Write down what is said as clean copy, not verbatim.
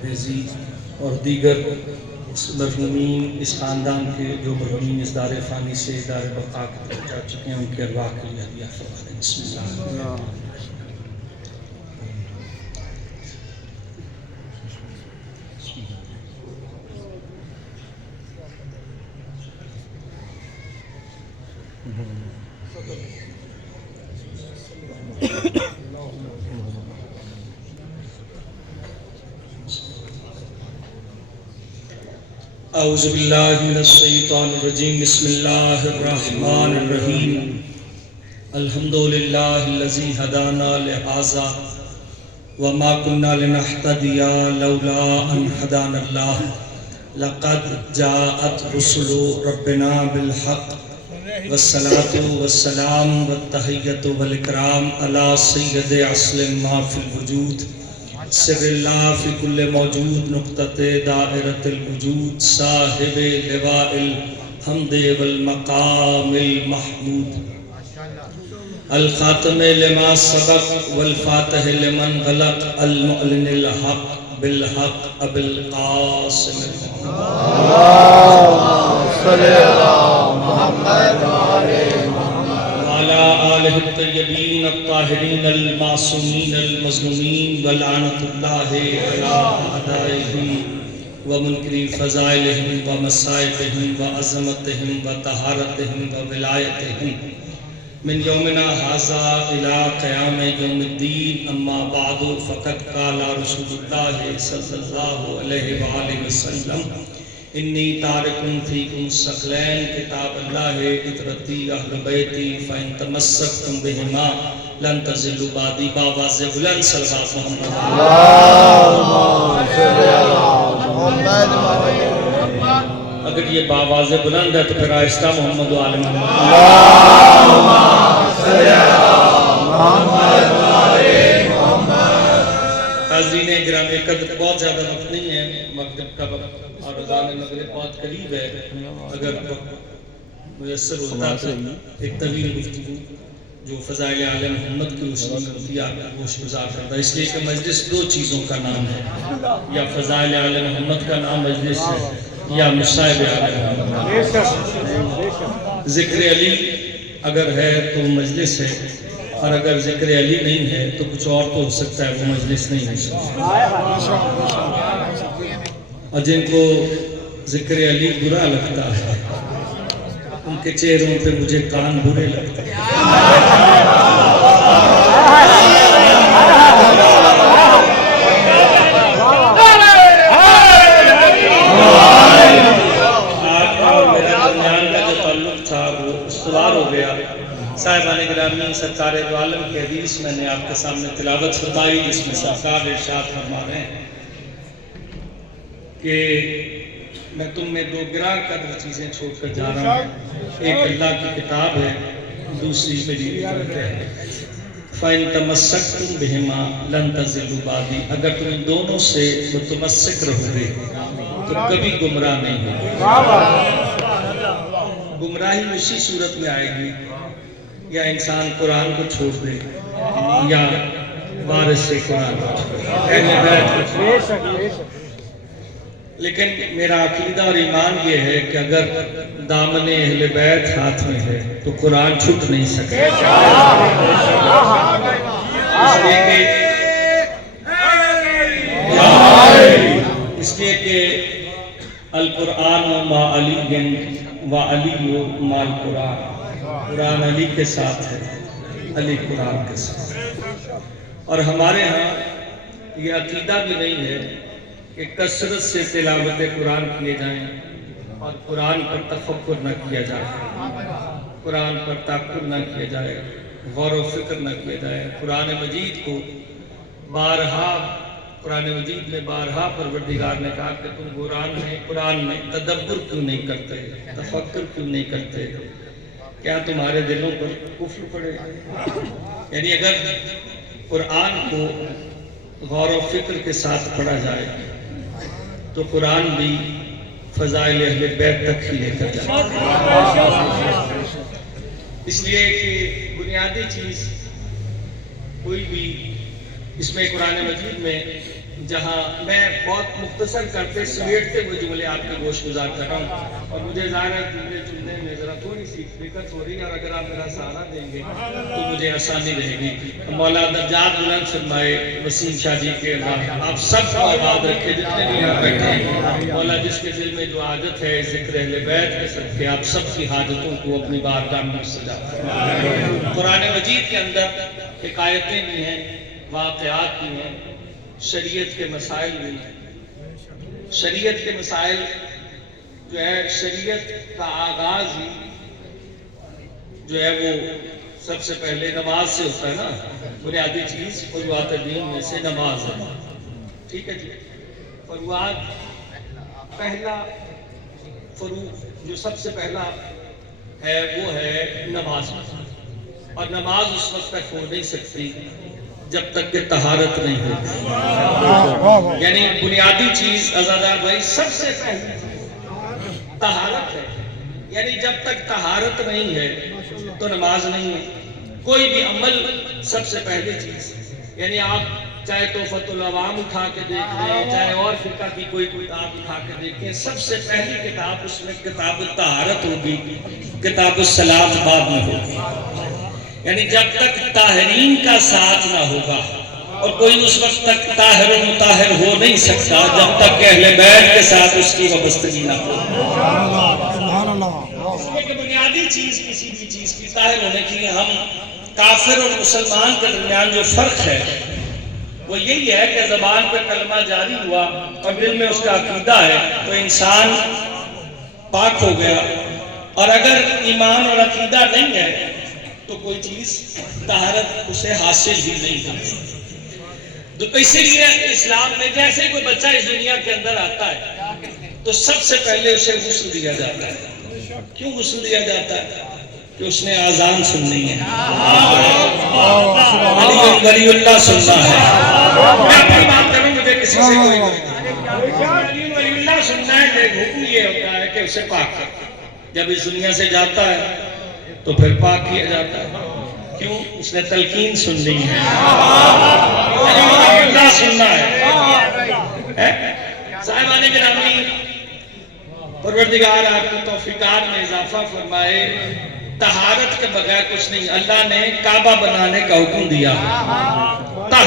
پرویزی اور دیگر مرحومین اس خاندان کے جو مرحومین اس دار فانی سے دار بقا کی طرف جا چکے ہیں، ان کے ارواح کے لیے ہدیہ فرما دیں۔ بسم اللہ۔ اعوذ باللہ من الشیطان الرجیم، بسم اللہ الرحمن الرحیم۔ الحمدللہ الذی ہدانا لہذا وما كنا لنهتدي لولا ان هدانا اللہ لقد جاءت رسل ربنا بالحق والصلاة والسلام والتحیۃ والاکرام علی سید اصل ما فی الوجود سر اللہ فی کل موجود نقطۃ دائرۃ الوجود صاحب لواء الحمد والمقام المحمود الخاتم لما سبق والفاتح لمن غلق المعلن الحق بالحق ابو القاسم وعلى آلہ الطیبین الطاہرین المعصومین المظلومین ولعنۃ اللہ علی اعدائہ ومنکری فضائلہم ومصائبہم وعظمتہم وطہارتہم وولایتہم من یومنا ھذا الی قیام یوم الدین، اما بعد فقد قال رسول اللہ صلی اللہ علیہ وآلہ وسلم انی تارک فیکم الثقلین کتاب اللہ اطرتی اہل بیتی فإن تمسکتم بہما لن تضلوا بعدی۔ باواز بلند صلوات محمد اگر یہ باواز بلند ہے تو پھر آہستہ محمد و آل محمد۔ حاضرین گرامی قدر، بہت زیادہ وقت نہیں ہے، مغرب کا وقت اور اذان مغرب بہت قریب ہے، اگر وقت میسر ہوتا تو ایک طویل گفتگو جو فضائل آل محمد کی روشنی ہوتی ہے گوش گزار کرتا ہے، اس لیے کہ مجلس دو چیزوں کا نام ہے، یا فضائل آل محمد کا نام مجلس ہے یا مصائب آل محمد۔ ذکر علی اگر ہے تو مجلس ہے، اور اگر ذکر علی نہیں ہے تو کچھ اور تو ہو سکتا ہے، وہ مجلس نہیں ہو سکتا۔ اور جن کو ذکر علی برا لگتا ہے ان کے چہروں پہ مجھے کان برے لگتے ہیں۔ صاحبان گرامی، سرکار دو عالم کی حدیث میں نے آپ کے سامنے تلاوت فرمائی، جس میں سرکار ارشاد فرما رہے ہیں کہ میں تم میں دو گراں قدر چیزیں چھوڑ کر جا رہا ہوں، ایک اللہ کی کتاب ہے، دوسری میری اجازت ہے۔ فَإِن تَمَسَّكْتُمْ بِهِمَا لَن تَضِلُّوا بَعْدِي، اگر تم ان دونوں سے متمسک رہو گے تو کبھی گمراہ نہیں ہوگے۔ گمراہی اسی صورت میں آئے گی یا انسان قرآن کو چھوڑ دے یا وارث سے قرآن کو چھوڑ دے، اہل بیت کو چھوڑ دے۔ لیکن میرا عقیدہ اور ایمان یہ ہے کہ اگر دامن اہل بیت ہاتھ میں ہے تو قرآن چھٹ نہیں سکتا، اس لیے کہ القرآن ما علی و علی ما القرآن، قرآن علی کے ساتھ ہے، علی قرآن کے ساتھ۔ اور ہمارے ہاں یہ عقیدہ بھی نہیں ہے کہ کثرت سے تلاوت قرآن کیے جائیں اور قرآن پر تفکر نہ کیا جائے، قرآن پر تأکل نہ کیا جائے، غور و فکر نہ کیا جائے۔ قرآن مجید کو قرآن مجید میں بارہا پروردگار نے کہا کہ تم قرآن میں تدبر کیوں نہیں کرتے، تفکر کیوں نہیں کرتے، کیا تمہارے دلوں پر کفر پڑے؟ یعنی اگر قرآن کو غور و فکر کے ساتھ پڑھا جائے تو قرآن بھی فضائل اہل بیت تک ہی لے کر جاتا ہے۔ اس لیے کہ بنیادی چیز کوئی بھی، اس میں قرآن مجید میں جہاں میں بہت مختصر کرتے سمیٹتے ہوئے جملے آپ کے گوش گزار کر رہا ہوں، اور مجھے ظاہر ہے جملے چننے میں ذرا تھوڑی سی دقت ہو رہی ہے، اور اگر آپ میرا سہارا دیں گے تو مجھے آسانی رہے گی۔ مولا درجات بلند فرمائے، وسیم شاہ جی کے اللہ آپ سب کو آباد رکھے، جتنے بھی یہاں بیٹھے ہیں۔ مولا جس کے دل میں جو عادت ہے ذکر اہل بیت کے صدقے آپ سب کی حاجتوں کو اپنی بارگاہ میں سجا فرمائے۔ قرآن مجید کے اندر حکایتیں بھی ہیں، واقعات بھی ہیں، شریعت کے مسائل بھی ہیں۔ شریعت کے مسائل جو ہے، شریعت کا آغاز ہی جو ہے وہ سب سے پہلے نماز سے ہوتا ہے نا، بنیادی چیز فروعات دین میں سے نماز ہے، ٹھیک ہے جی۔ فروعات پہلا فروع جو سب سے پہلا ہے وہ ہے نماز، اور نماز اس وقت تک ہو نہیں سکتی جب تک کہ طہارت نہیں ہوتی، یعنی بنیادی چیز عزادار بھائی سب سے پہلی طہارت ہے، یعنی جب تک طہارت نہیں ہے تو نماز نہیں ہے۔ کوئی بھی عمل سب سے پہلی چیز، یعنی آپ چاہے تحفۃ العوام اٹھا کے دیکھ لیں، چاہے اور فرقہ کی کوئی کتاب اٹھا کے دیکھیں، سب سے پہلی کتاب اس میں کتاب الطہارت ہوگی، کتاب الصلاۃ بعد میں ہوگی۔ یعنی جب تک طاہرین کا ساتھ نہ ہوگا، اور کوئی اس وقت تک طاہر و مطہر ہو نہیں سکتا جب تک کہ اہل بیت کے ساتھ اس کی وابستگی نہ ہو۔ اس میں کہ بنیادی چیز کسی بھی چیز کی طاہر ہونے کے لیے ہم کافر اور مسلمان کے درمیان جو فرق ہے وہ یہی ہے کہ زبان پہ کلمہ جاری ہوا اور دل میں اس کا عقیدہ ہے تو انسان پاک ہو گیا، اور اگر ایمان اور عقیدہ نہیں ہے تو کوئی چیز طہارت اسے حاصل ہی نہیں ہوتی۔ تو اسی لیے اسلام میں جیسے کوئی بچہ اس دنیا کے اندر آتا ہے تو سب سے پہلے اسے غسل دیا جاتا ہے۔ کیوں غسل دیا جاتا ہے؟ کہ اس نے اذان سننی ہے، ولی اللہ سننا ہے۔ میں اپنی بات کروں، مجھے کسی سے کوئی ولی اللہ سننا ہے، کہ حکم یہ ہوتا ہے کہ اسے پاک کر، جب اس دنیا سے جاتا ہے تو پھر پاک کیا جاتا ہے۔ کیوں؟ اس نے تلقین سننی ہے، اللہ سننا ہے۔ صاحبان گرامی، پروردگار آپ کی توفیقات میں اضافہ فرمائے، طہارت کے بغیر کچھ نہیں۔ اللہ نے کعبہ بنانے کا حکم دیا،